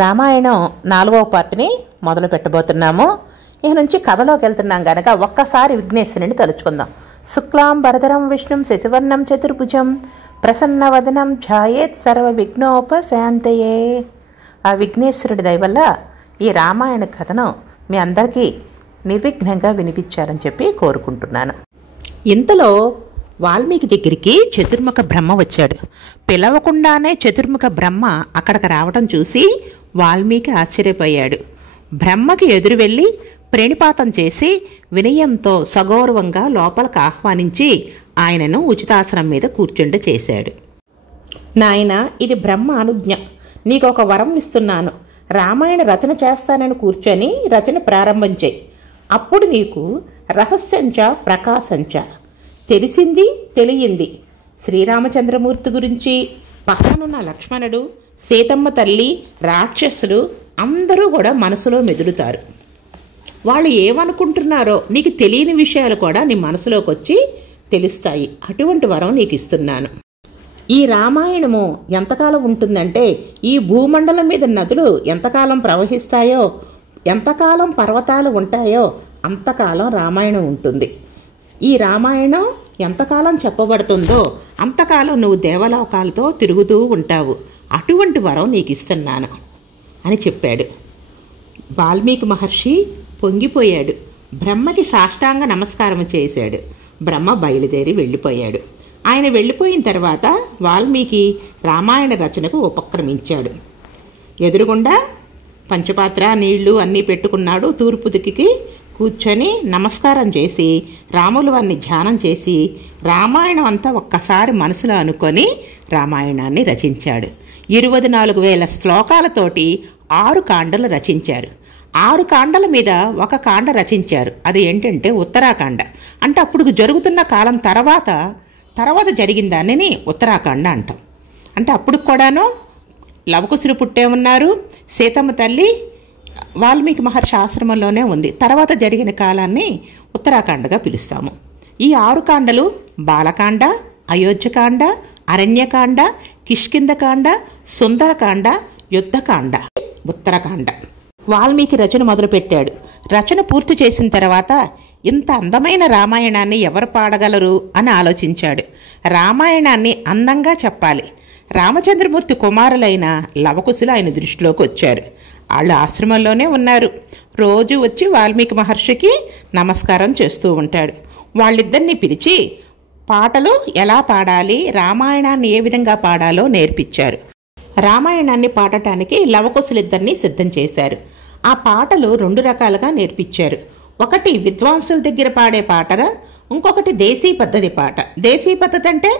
రామాయణం 4వ పార్ట్ని మొదలు పెట్టబోతున్నాము. ఇక నుంచి కథలోకి వెళ్తున్నాం కనుక ఒక్కసారి విఘ్నేశ్వరుని తలుచుకుందాం. శుక్లాం వరదరం విష్ణుం శశివర్ణం చతుర్భుజం ప్రసన్నవదనం ఛాయేత్ సర్వ విఘ్నోపశాంతయే. ఆ విఘ్నేశ్వరుడి దయ వల్ల ఈ రామాయణ కథను మీ అందరికీ నిర్విఘ్నంగా వినిపించాలని చెప్పి కోరుకుంటున్నాను. ఇంతలో వాల్మీకి దగ్గరికి చతుర్ముఖ బ్రహ్మ వచ్చాడు. పిలవకుండానే చతుర్ముఖ బ్రహ్మ అక్కడికి రావడం చూసి వాల్మీకి ఆశ్చర్యపోయాడు. బ్రహ్మకి ఎదురు వెళ్ళి ప్రణిపాతం చేసి వినయంతో సగౌరవంగా లోపలికి ఆహ్వానించి ఆయనను ఉచితాసనం మీద కూర్చుండ చేశాడు. నాయన, ఇది బ్రహ్మ అనుజ్ఞ. నీకు ఒక వరం ఇస్తున్నాను. రామాయణ రచన చేస్తానని కూర్చొని రచన ప్రారంభం చేయి. అప్పుడు నీకు రహస్యంచ ప్రకాశంచ తెలిసింది తెలియంది. శ్రీరామచంద్రమూర్తి గురించి, పక్కనున్న లక్ష్మణుడు, సీతమ్మ తల్లి, రాక్షసులు అందరూ కూడా మనసులో మెదులుతారు. వాళ్ళు ఏమనుకుంటున్నారో నీకు తెలియని విషయాలు కూడా నీ మనసులోకి వచ్చి తెలుస్తాయి. అటువంటి వరం నీకు ఇస్తున్నాను. ఈ రామాయణము ఎంతకాలం ఉంటుందంటే, ఈ భూమండలం మీద నదులు ఎంతకాలం ప్రవహిస్తాయో, ఎంతకాలం పర్వతాలు ఉంటాయో అంతకాలం రామాయణం ఉంటుంది. ఈ రామాయణం ఎంతకాలం చెప్పబడుతుందో అంతకాలం నువ్వు దేవలోకాలతో తిరుగుతూ ఉంటావు. అటువంటి వరం నీకు ఇస్తున్నాను అని చెప్పాడు. వాల్మీకి మహర్షి పొంగిపోయాడు. బ్రహ్మకి సాష్టాంగ నమస్కారం చేశాడు. బ్రహ్మ బయలుదేరి వెళ్ళిపోయాడు. ఆయన వెళ్ళిపోయిన తర్వాత వాల్మీకి రామాయణ రచనకు ఉపక్రమించాడు. ఎదురుగుండా పంచపాత్ర నీళ్లు అన్నీ పెట్టుకున్నాడు. తూర్పు దిక్కుకి కూర్చొని నమస్కారం చేసి రాముల వారిని ధ్యానం చేసి రామాయణం అంతా ఒక్కసారి మనసులో అనుకొని రామాయణాన్ని రచించాడు. 24,000 శ్లోకాలతోటి 6 కాండలు రచించారు. 6 కాండల మీద ఒక కాండ రచించారు. అది ఏంటంటే ఉత్తరాకాండ. అంటే అప్పుడు జరుగుతున్న కాలం తర్వాత జరిగిన దానిని ఉత్తరాకాండ అంటాం. అంటే అప్పుడు కూడాను లవకుశులు పుట్టే ఉన్నారు. సీతమ్మ తల్లి వాల్మీకి మహర్షి ఆశ్రమంలోనే ఉంది. తర్వాత జరిగిన కాలాన్ని ఉత్తరాకాండగా పిలుస్తాము. ఈ 6 కాండలు బాలకాండ, అయోధ్యకాండ, అరణ్యకాండ, కిష్కింధకాండ, సుందరకాండ, యుద్ధకాండ, ఉత్తరకాండ. వాల్మీకి రచన మొదలుపెట్టాడు. రచన పూర్తి చేసిన తర్వాత ఇంత అందమైన రామాయణాన్ని ఎవరు పాడగలరు అని ఆలోచించాడు. రామాయణాన్ని అందంగా చెప్పాలి. రామచంద్రమూర్తి కుమారులైన లవకుశులు ఆయన దృష్టిలోకి వచ్చారు. వాళ్ళు ఆశ్రమంలోనే ఉన్నారు. రోజు వచ్చి వాల్మీకి మహర్షికి నమస్కారం చేస్తూ ఉంటాడు. వాళ్ళిద్దరినీ పిలిచి పాటలు ఎలా పాడాలి, రామాయణాన్ని ఏ విధంగా పాడాలో నేర్పించారు. రామాయణాన్ని పాడటానికి లవకుశులిద్దరినీ సిద్ధం చేశారు. ఆ పాటలు 2 రకాలుగా నేర్పించారు. ఒకటి విద్వాంసుల దగ్గర పాడే పాట, ఇంకొకటి దేశీ పద్ధతి పాట. దేశీ పద్ధతి అంటే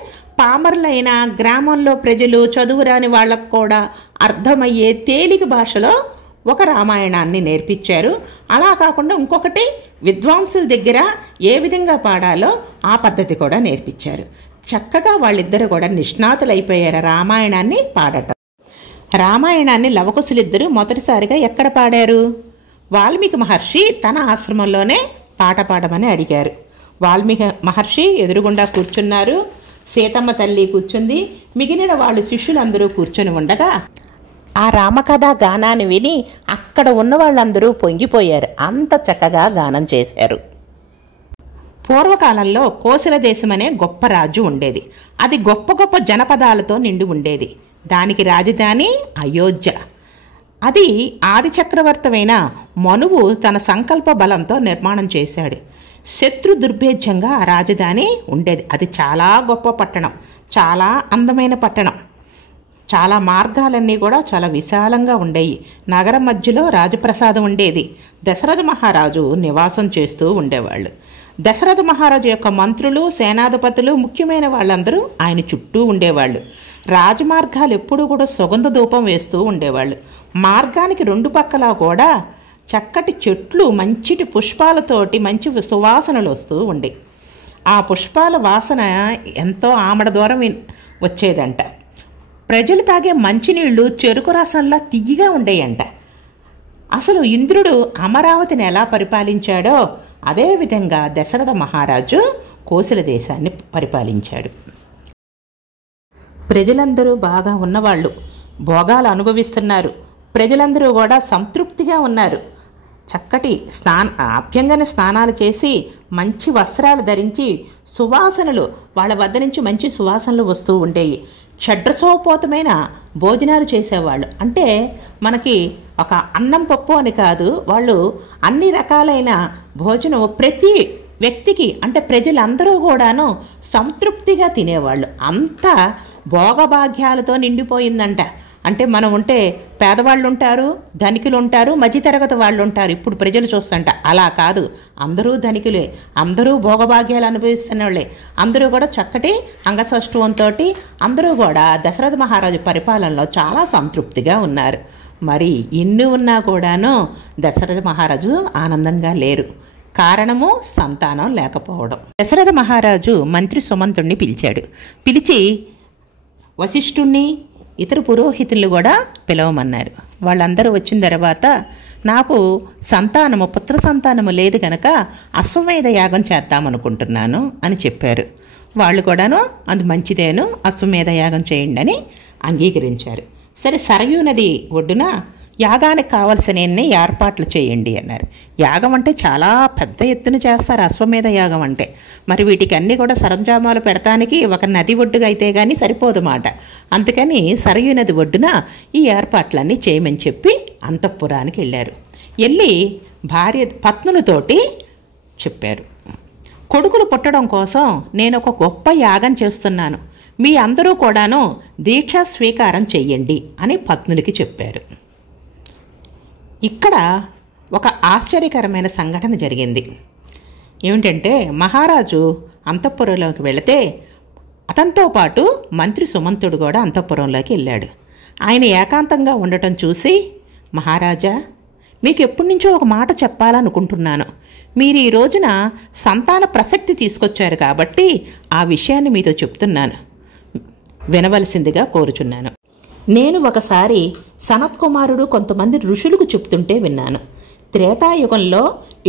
పామరులైన గ్రామంలో ప్రజలు, చదువురాని వాళ్ళకు కూడా అర్థమయ్యే తేలిక భాషలో ఒక రామాయణాన్ని నేర్పించారు. అలా కాకుండా ఇంకొకటి విద్వాంసుల దగ్గర ఏ విధంగా పాడాలో ఆ పద్ధతి కూడా నేర్పించారు. చక్కగా వాళ్ళిద్దరు కూడా నిష్ణాతులైపోయారు రామాయణాన్ని పాడటం. రామాయణాన్ని లవకుశులిద్దరూ మొదటిసారిగా ఎక్కడ పాడారు? వాల్మీకి మహర్షి తన ఆశ్రమంలోనే పాట పాడమని అడిగారు. వాల్మీకి మహర్షి ఎదురుగుండా కూర్చున్నారు. సీతమ్మ తల్లి కూర్చుంది. మిగిలిన వాళ్ళు శిష్యులందరూ కూర్చొని ఉండగా ఆ రామకథా గానాన్ని విని అక్కడ ఉన్న వాళ్ళందరూ పొంగిపోయారు. అంత చక్కగా గానం చేశారు. పూర్వకాలంలో కోసల దేశం అనే గొప్ప రాజ్యం ఉండేది. అది గొప్ప గొప్ప జనపదాలతో నిండి ఉండేది. దానికి రాజధాని అయోధ్య. అది ఆదిచక్రవర్తమైన మనువు తన సంకల్ప బలంతో నిర్మాణం చేశాడు. శత్రు దుర్భేద్యంగా ఆ రాజధాని ఉండేది. అది చాలా గొప్ప పట్టణం, చాలా అందమైన పట్టణం. చాలా మార్గాలన్నీ కూడా చాలా విశాలంగా ఉండేవి. నగరం మధ్యలో రాజప్రసాదం ఉండేది. దశరథ మహారాజు నివాసం చేస్తూ ఉండేవాళ్ళు. దశరథ మహారాజు యొక్క మంత్రులు, సేనాధిపతులు, ముఖ్యమైన వాళ్ళందరూ ఆయన చుట్టూ ఉండేవాళ్ళు. రాజమార్గాలు ఎప్పుడూ కూడా సుగంధ ధూపం వేస్తూ ఉండేవాళ్ళు. మార్గానికి 2 పక్కలా కూడా చక్కటి చెట్లు, మంచిటి పుష్పాలతోటి మంచి సువాసనలు వస్తూ ఉండే. ఆ పుష్పాల వాసన ఎంతో ఆమడ దూరం వచ్చేదంట. ప్రజలు తాగే మంచినీళ్లు చెరుకు రసంలా తియ్యగా ఉండేయంట. అసలు ఇంద్రుడు అమరావతిని ఎలా పరిపాలించాడో అదేవిధంగా దశరథ మహారాజు కోసల దేశాన్ని పరిపాలించాడు. ప్రజలందరూ బాగా ఉన్నవాళ్ళు, భోగాలు అనుభవిస్తున్నారు. ప్రజలందరూ కూడా సంతృప్తిగా ఉన్నారు. చక్కటి ఆప్యంగానే స్నానాలు చేసి మంచి వస్త్రాలు ధరించి సువాసనలు వాళ్ళ వద్ద నుంచి మంచి సువాసనలు వస్తూ ఉండేవి. షడ్రసోపోతమైన భోజనాలు చేసేవాళ్ళు. అంటే మనకి ఒక అన్నం పప్పు అని కాదు, వాళ్ళు అన్ని రకాలైన భోజనం ప్రతి వ్యక్తికి, అంటే ప్రజలందరూ కూడాను సంతృప్తిగా తినేవాళ్ళు. అంత భోగభాగ్యాలతో నిండిపోయిందంట. అంటే మనం ఉంటే పేదవాళ్ళు ఉంటారు, ధనికులు ఉంటారు, మధ్యతరగతి వాళ్ళు ఉంటారు. ఇప్పుడు ప్రజలు చూస్తుంట అలా కాదు, అందరూ ధనికులే, అందరూ భోగభాగ్యాలు అనుభవిస్తున్న వాళ్ళే. అందరూ కూడా చక్కటి అంగసౌష్ఠవంతో అందరూ కూడా దశరథ మహారాజు పరిపాలనలో చాలా సంతృప్తిగా ఉన్నారు. మరి ఇన్ని ఉన్నా కూడాను దశరథ మహారాజు ఆనందంగా లేరు. కారణము సంతానం లేకపోవడం. దశరథ మహారాజు మంత్రి సుమంతుణ్ణి పిలిచి వశిష్ఠుణ్ణి ఇతర పురోహితులు కూడా పిలవమన్నారు. వాళ్ళందరూ వచ్చిన తర్వాత నాకు పుత్ర సంతానము లేదు కనుక అశ్వమేధ యాగం చేద్దామనుకుంటున్నాను అని చెప్పారు. వాళ్ళు కూడాను అది మంచిదేను, అశ్వమేధ యాగం చేయండి అని అంగీకరించారు. సరే, సరయూ నది ఒడ్డున యాగానికి కావలసిన ఏర్పాట్లు చేయండి అన్నారు. యాగం అంటే చాలా పెద్ద ఎత్తున చేస్తారు అశ్వమేధ యాగం అంటే. మరి వీటికి అన్నీ కూడా సరంజామాలు పెడతానికి ఒక నది ఒడ్డుగా అయితే కానీ సరిపోదు మాట. అందుకని సరయూ నది ఒడ్డున ఈ ఏర్పాట్లన్నీ చేయమని చెప్పి అంతఃపురానికి వెళ్ళారు. వెళ్ళి పత్నులతోటి చెప్పారు, కొడుకులు పుట్టడం కోసం నేను ఒక గొప్ప యాగం చేస్తున్నాను, మీ అందరూ కూడాను దీక్షా స్వీకారం చెయ్యండి అని పత్నులకి చెప్పారు. ఇక్కడ ఒక ఆశ్చర్యకరమైన సంఘటన జరిగింది. ఏమిటంటే, మహారాజు అంతఃపురంలోకి వెళితే అతనితో పాటు మంత్రి సుమంతుడు కూడా అంతఃపురంలోకి వెళ్ళాడు. ఆయన ఏకాంతంగా ఉండటం చూసి, మహారాజా, మీకు ఎప్పటి నుంచో ఒక మాట చెప్పాలనుకుంటున్నాను. మీరు ఈ రోజున సంతాన ప్రసక్తి తీసుకొచ్చారు కాబట్టి ఆ విషయాన్ని మీతో చెప్తున్నాను, వినవలసిందిగా కోరుచున్నాను. నేను ఒకసారి సనత్కుమారుడు కొంతమంది ఋషులకు చెప్తుంటే విన్నాను. త్రేతాయుగంలో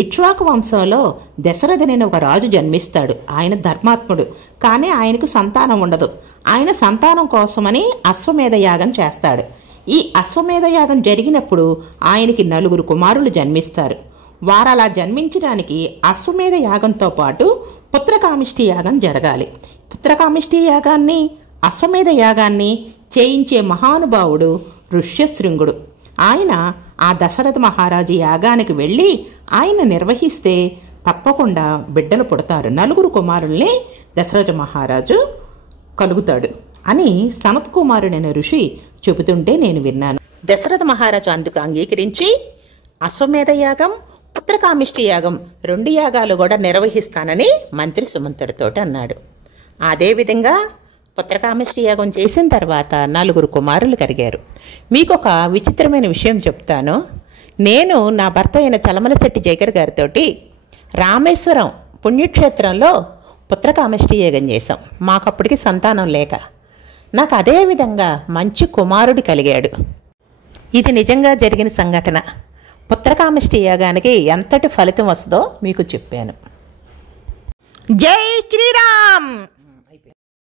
ఇక్ష్వాకు వంశంలో దశరథుడైన ఒక రాజు జన్మిస్తాడు. ఆయన ధర్మాత్ముడు, కానీ ఆయనకు సంతానం ఉండదు. ఆయన సంతానం కోసమని అశ్వమేధ యాగం చేస్తాడు. ఈ అశ్వమేధ యాగం జరిగినప్పుడు ఆయనకి 4 కుమారులు జన్మిస్తారు. వారు అలా జన్మించడానికి అశ్వమేధ యాగంతో పాటు పుత్రకామిష్టి యాగం జరగాలి. పుత్రకామిష్టి యాగాన్ని, అశ్వమేధ యాగాన్ని చేయించే మహానుభావుడు ఋష్యశృంగుడు. ఆయన ఆ దశరథ మహారాజు యాగానికి వెళ్ళి ఆయన నిర్వహిస్తే తప్పకుండా బిడ్డలు పుడతారు, 4 కుమారుల్ని దశరథ మహారాజు కలుగుతాడు అని సనత్కుమారుడైన ఋషి చెబుతుంటే నేను విన్నాను. దశరథ మహారాజు అందుకు అంగీకరించి అశ్వమేధ యాగం, పుత్రకామిష్టి యాగం 2 యాగాలు కూడా నిర్వహిస్తానని మంత్రి సుమంతుడితో అన్నాడు. అదేవిధంగా పుత్రకామిష్టి యాగం చేసిన తర్వాత 4 కుమారులు కలిగారు. మీకు ఒక విచిత్రమైన విషయం చెప్తాను. నేను నా భర్త అయిన చలమలశెట్టి జయకర్ గారితో రామేశ్వరం పుణ్యక్షేత్రంలో పుత్రకామిష్టి యాగం చేశాం. మాకప్పటికి సంతానం లేక నాకు అదే విధంగా మంచి కుమారుడు కలిగాడు. ఇది నిజంగా జరిగిన సంఘటన. పుత్రకామిష్టి యాగానికి ఎంతటి ఫలితం వస్తుందో మీకు చెప్పాను. జై శ్రీరామ్.